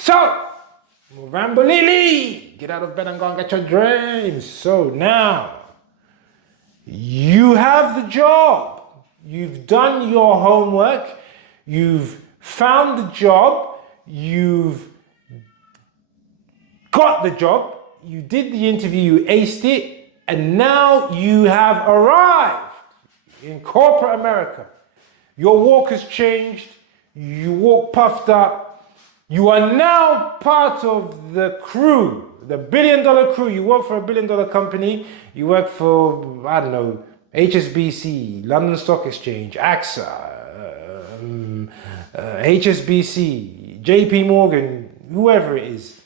So, Rambolili, get out of bed and go and get your dreams. So now, you have the job. You've done your homework. You've found the job. You've got the job. You did the interview. You aced it. And now you have arrived in corporate America. Your walk has changed. You walk puffed up. You are now part of the crew, the billion-dollar crew. You work for a billion-dollar company. You work for, I don't know, HSBC, London Stock Exchange, AXA, HSBC, JP Morgan, whoever it is.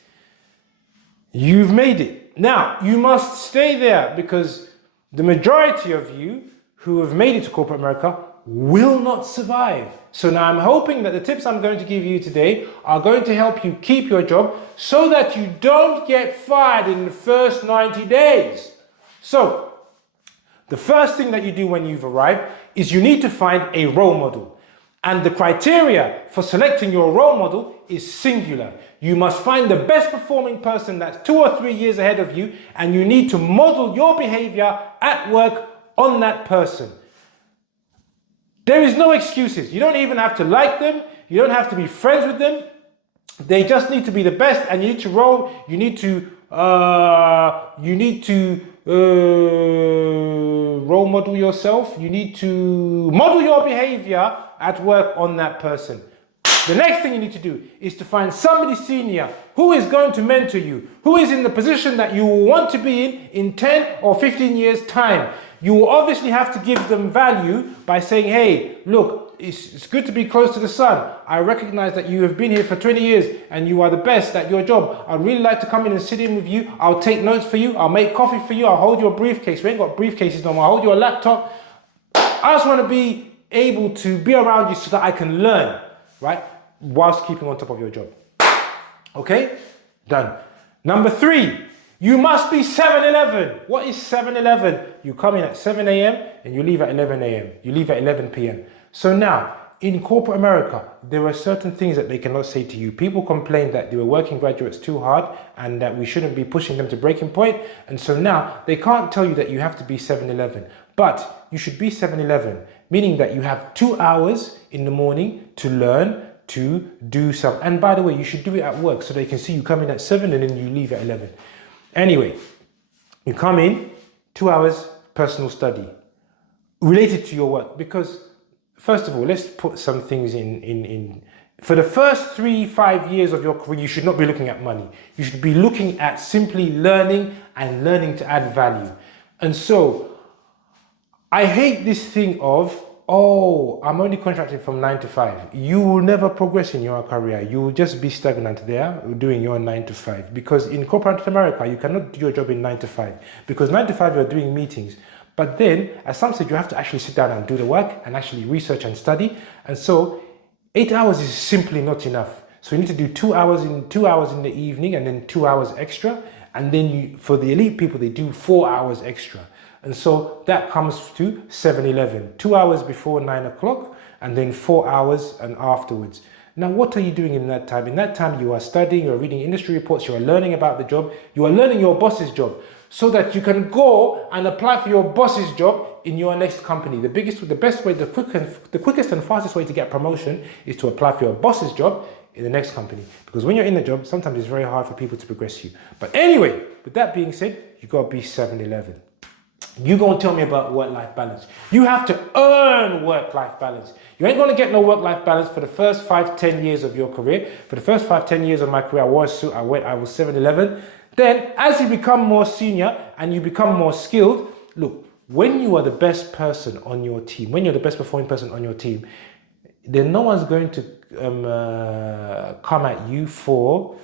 You've made it. Now, you must stay there because the majority of you who have made it to corporate America will not survive. So now I'm hoping that the tips I'm going to give you today are going to help you keep your job so that you don't get fired in the first 90 days. So the first thing that you do when you've arrived is you need to find a role model. And the criteria for selecting your role model is singular. You must find the best performing person that's 2 or 3 years ahead of you, and you need to model your behavior at work on that person. There is no excuses. You don't even have to like them. You don't have to be friends with them. They just need to be the best, and you need to role model yourself. You need to model your behavior at work on that person. The next thing you need to do is to find somebody senior who is going to mentor you, who is in the position that you want to be in 10 or 15 years' time. You will obviously have to give them value by saying, hey, look, it's good to be close to the sun. I recognize that you have been here for 20 years and you are the best at your job. I'd really like to come in and sit in with you. I'll take notes for you. I'll make coffee for you. I'll hold your briefcase. We ain't got briefcases no more. I'll hold your laptop. I just want to be able to be around you so that I can learn, right? Whilst keeping on top of your job. Okay? Done. Number 3, you must be 7-Eleven. What is 7-Eleven? You come in at 7 a.m. and you leave at 11 a.m. You leave at 11 p.m. So now, in corporate America, there are certain things that they cannot say to you. People complain that they were working graduates too hard and that we shouldn't be pushing them to breaking point. And so now, they can't tell you that you have to be 7-Eleven. But you should be 7-Eleven, meaning that you have 2 hours in the morning to learn, to do some. And by the way, you should do it at work so they can see you come in at 7 and then you leave at 11. Anyway, you come in, 2 hours personal study related to your work. Because first of all, let's put some things in. For the first 3-5 years of your career, you should not be looking at money. You should be looking at simply learning and learning to add value. And so I hate this thing of, oh, I'm only contracted from 9 to 5. You will never progress in your career. You will just be stagnant there doing your 9 to 5. Because in corporate America, you cannot do your job in 9 to 5. Because 9 to 5, you're doing meetings. But then at some stage, you have to actually sit down and do the work and actually research and study. And so 8 hours is simply not enough. So you need to do 2 hours in the evening and then 2 hours extra. And then for the elite people, they do 4 hours extra. And so that comes to 7-Eleven, 2 hours before 9 o'clock and then 4 hours and afterwards. Now, what are you doing in that time? In that time, you are studying, you're reading industry reports, you are learning about the job, you are learning your boss's job so that you can go and apply for your boss's job in your next company. The quickest and fastest way to get promotion is to apply for your boss's job in the next company. Because when you're in the job, sometimes it's very hard for people to progress you. But anyway, with that being said, you got to be 7-Eleven. You gonna tell me about work-life balance. You have to earn work-life balance. You ain't gonna get no work-life balance for the first 5-10 years of your career. For the first 5-10 years of my career, I was 7-Eleven. Then, as you become more senior and you become more skilled, look, when you are the best person on your team, when you're the best performing person on your team, then no one's going to come at you for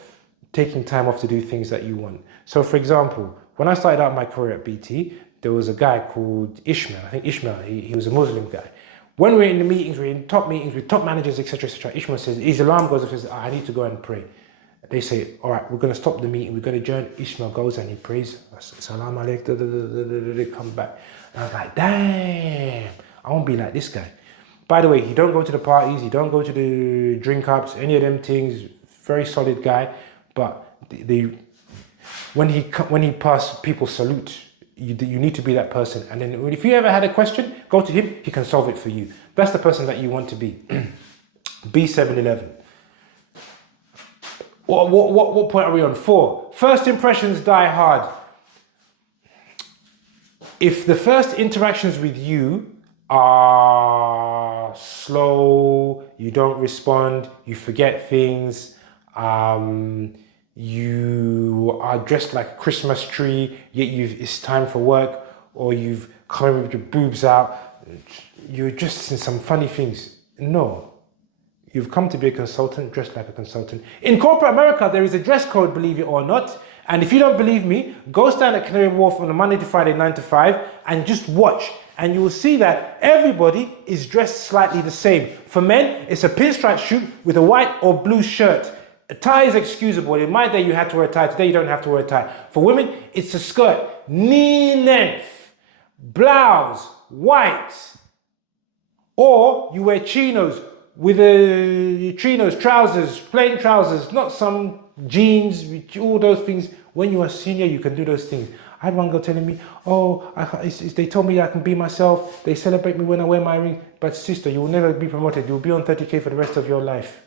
taking time off to do things that you want. So, for example, when I started out my career at BT, there was a guy called Ishmael. I think Ishmael, he was a Muslim guy. When we're in the meetings, we're in top meetings with top managers, etc., etc., Ishmael says, his alarm goes off, says, I need to go and pray. They say, all right, we're going to stop the meeting, we're going to adjourn. Ishmael goes and he prays. Salam alaikum, they come back. And I was like, damn, I won't be like this guy. By the way, you don't go to the parties, you don't go to the drink ups, any of them things. very solid guy, but when he passes, people salute. You need to be that person. And then if you ever had a question, go to him, he can solve it for you. That's the person that you want to be. B711. What point are we on? 4. First impressions die hard. If the first interactions with you are slow, you don't respond, you forget things, you are dressed like a Christmas tree, yet it's time for work, or you've come in with your boobs out, you're dressed in some funny things. No. You've come to be a consultant, dressed like a consultant. In corporate America, there is a dress code, believe it or not. And if you don't believe me, go stand at Canary Wharf on a Monday to Friday, 9 to 5, and just watch. And you will see that everybody is dressed slightly the same. For men, it's a pinstripe suit with a white or blue shirt. A tie is excusable. In my day, you had to wear a tie. Today, you don't have to wear a tie. For women, it's a skirt, knee length, blouse, white. Or you wear chinos with chinos, trousers, plain trousers, not some jeans, all those things. When you are senior, you can do those things. I had one girl telling me, oh, they told me I can be myself. They celebrate me when I wear my ring. But sister, you will never be promoted. You will be on 30K for the rest of your life.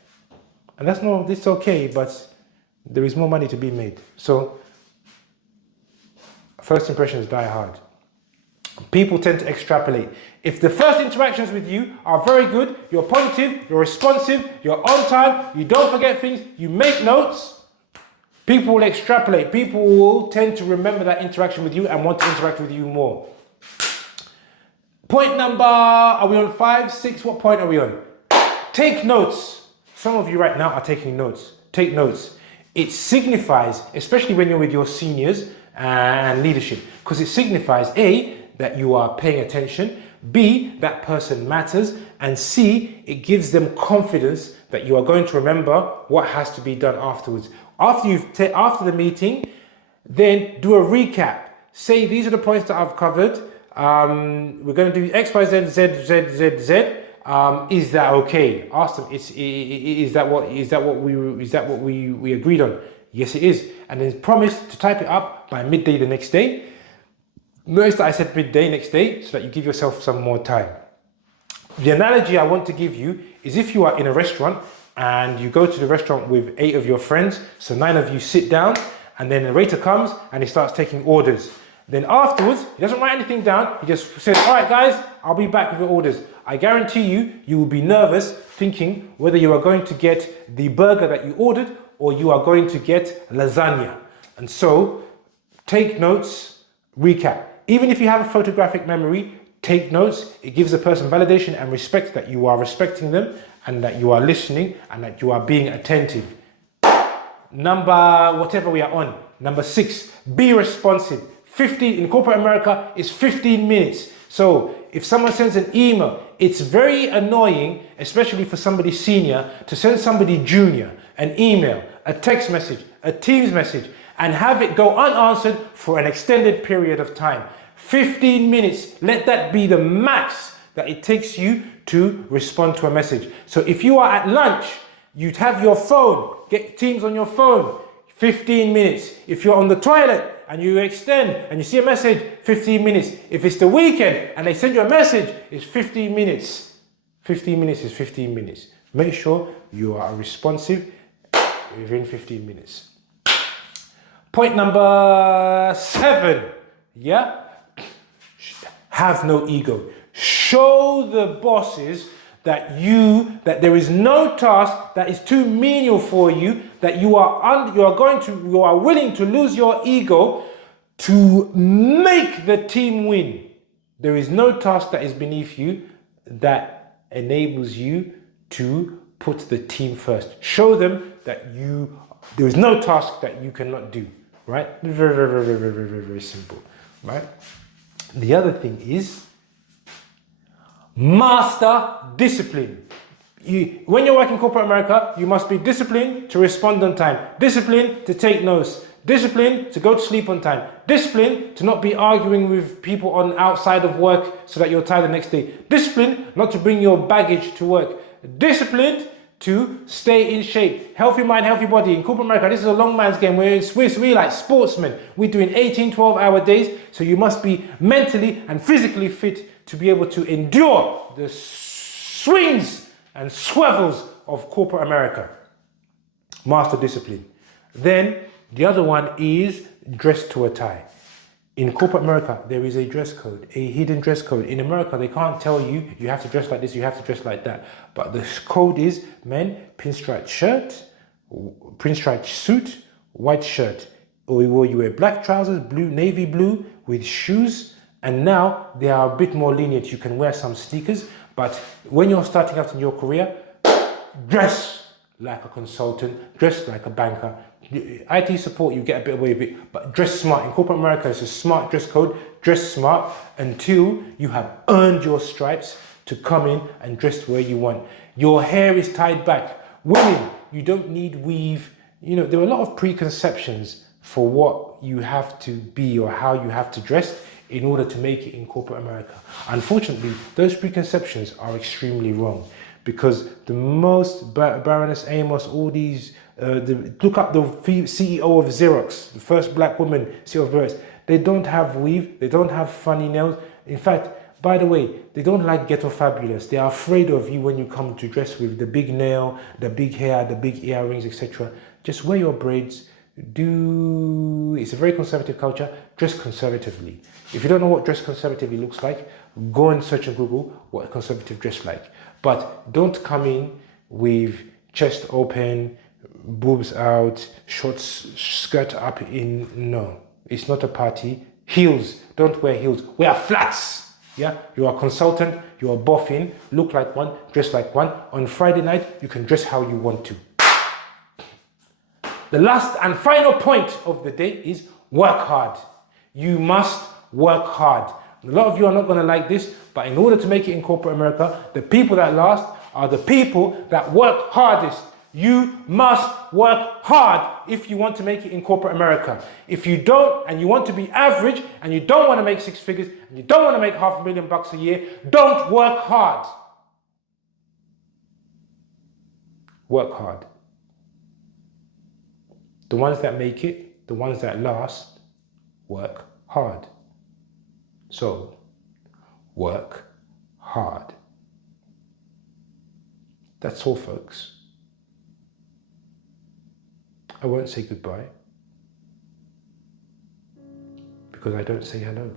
And it's okay, but there is more money to be made. So, first impressions die hard. People tend to extrapolate. If the first interactions with you are very good, you're positive, you're responsive, you're on time, you don't forget things, you make notes, people will extrapolate. People will tend to remember that interaction with you and want to interact with you more. Point number, are we on 5, 6? What point are we on? Take notes. Some of you right now are taking notes. Take notes. It signifies, especially when you're with your seniors and leadership, because it signifies A, that you are paying attention, B, that person matters, and C, it gives them confidence that you are going to remember what has to be done afterwards. After the meeting, then do a recap. Say, these are the points that I've covered. We're going to do X, Y, Z, Z, Z, Z, Z. Is that okay? Ask them. Is that what we agreed on? Yes, it is. And then promise to type it up by midday the next day. Notice that I said midday next day, so that you give yourself some more time. The analogy I want to give you is if you are in a restaurant and you go to the restaurant with 8 of your friends, so 9 of you sit down, and then the waiter comes and he starts taking orders. Then afterwards, he doesn't write anything down, he just says, all right guys, I'll be back with the orders. I guarantee you will be nervous thinking whether you are going to get the burger that you ordered or you are going to get lasagna. And so, take notes, recap. Even if you have a photographic memory, take notes. It gives the person validation and respect that you are respecting them and that you are listening and that you are being attentive. Number, whatever we are on, number 6, be responsive. 15 in corporate America is 15 minutes. So if someone sends an email, it's very annoying, especially for somebody senior, to send somebody junior an email, a text message, a Teams message, and have it go unanswered for an extended period of time. 15 minutes, let that be the max that it takes you to respond to a message. So if you are at lunch, you'd have your phone, get Teams on your phone, 15 minutes. If you're on the toilet and you extend and you see a message, 15 minutes. If it's the weekend and they send you a message, it's 15 minutes. 15 minutes is 15 minutes. Make sure you are responsive within 15 minutes. Point number 7, yeah? Have no ego. Show the bosses that there is no task that is too menial for you, that you are willing to lose your ego to make the team win. There is no task that is beneath you that enables you to put the team first. Show them that there is no task that you cannot do, right? Very, very, very, very, very, very simple, right? The other thing is master discipline. When you're working corporate America, you must be disciplined to respond on time, disciplined to take notes, disciplined to go to sleep on time, disciplined to not be arguing with people on outside of work so that you're tired the next day, disciplined not to bring your baggage to work, disciplined to stay in shape. Healthy mind, healthy body. In corporate America, this is a long man's game. We're like sportsmen. We're doing 18, 12-hour days. So you must be mentally and physically fit to be able to endure the swings and swivels of corporate America. Master discipline. Then the other one is dress to a tie. In corporate America, there is a dress code, a hidden dress code. In America, they can't tell you, you have to dress like this, you have to dress like that. But the code is men, pinstripe shirt, pinstripe suit, white shirt. Or you wear black trousers, blue, navy blue with shoes. And now they are a bit more lenient. You can wear some sneakers. But when you're starting out in your career, dress like a consultant, dress like a banker. IT support, you get a bit away with it, but dress smart. In corporate America, it's a smart dress code. Dress smart until you have earned your stripes to come in and dress where you want. Your hair is tied back. Women, you don't need weave. You know, there are a lot of preconceptions for what you have to be or how you have to dress in order to make it in corporate America. Unfortunately, those preconceptions are extremely wrong, because the most Baroness Amos, all these, look up the CEO of Xerox, the first black woman CEO of Xerox. They don't have weave, they don't have funny nails. In fact, by the way, they don't like ghetto fabulous. They are afraid of you when you come to dress with the big nail, the big hair, the big earrings, etc. Just wear your braids. It's a very conservative culture. Dress conservatively. If you don't know what dress conservatively looks like, go and search on Google what a conservative dress like. But don't come in with chest open, boobs out, short skirt up in. No, it's not a party. Heels, don't wear heels. Wear flats. Yeah, you are a consultant, you are boffin, look like one, dress like one. On Friday night, you can dress how you want to. The last and final point of the day is work hard. You must work hard. A lot of you are not going to like this, but in order to make it in corporate America, the people that last are the people that work hardest. You must work hard if you want to make it in corporate America. If you don't, and you want to be average, and you don't want to make 6 figures, and you don't want to make $500,000 a year, don't work hard. Work hard. The ones that make it, the ones that last, work hard. So, work hard. That's all, folks. I won't say goodbye, because I don't say hello.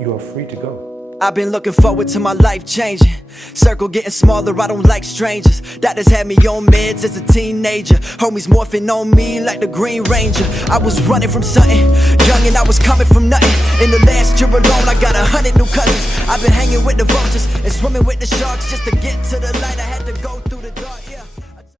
You are free to go. I've been looking forward to my life changing. Circle getting smaller, I don't like strangers. That has had me on meds as a teenager. Homies morphing on me like the Green Ranger. I was running from something, young and I was coming from nothing. In the last year alone, I got 100 new cousins. I've been hanging with the vultures and swimming with the sharks just to get to the light. I had to go through the dark.